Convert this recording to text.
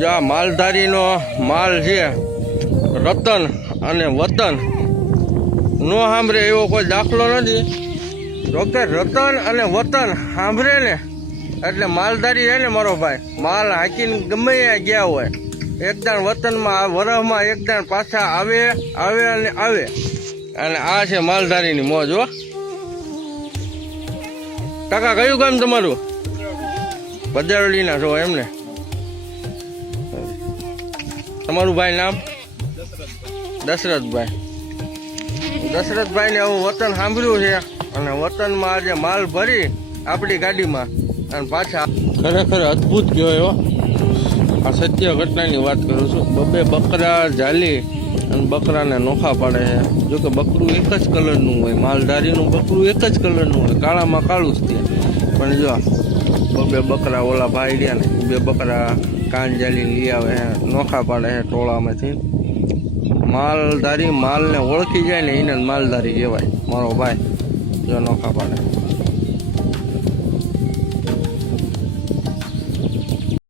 જો આ માલધારીનો માલ છે રતન અને વતન નો સાંભળે એવો કોઈ દાખલો નથી. જોકે રતન અને વતન સાંભળે ને એટલે માલધારી છે ને મારો ભાઈ, માલ હાંકીને ગમે ત્યાં ગયા હોય એકદાણ વતનમાં વરસમાં એકદાણ પાછા આવે અને આવે. અને આ છે માલધારીની મોજ. હો કાકા, કયું ગામ તમારું? ભદ્રાવળીના છો એમને? તમારું ભાઈ નામ? દશરથભાઈ. દશરથભાઈને આવું વતન સાંભળ્યું છે અને વતનમાં આજે માલ ભરી આપણી ગાડીમાં અને પાછા. ખરેખર અદ્ભુત કહેવાય. હો આ સત્ય ઘટનાની વાત કરું છું. બબે બકરા ઝાલી અને બકરાને નોખા પાડે છે. જોકે બકરું એક જ કલરનું હોય, માલધારીનું બકરું એક જ કલરનું હોય, કાળામાં કાળું જ થાય. પણ જો બબે બકરા ઓલા ભાઈ રહ્યા ને, બે બકરા કાન જાલી લઈ આવે છે, નોખા પાડે છે ટોળામાંથી. માલધારી માલને ઓળખી જાય ને એને માલધારી કહેવાય મારો ભાઈ. જો નોખા પાડે.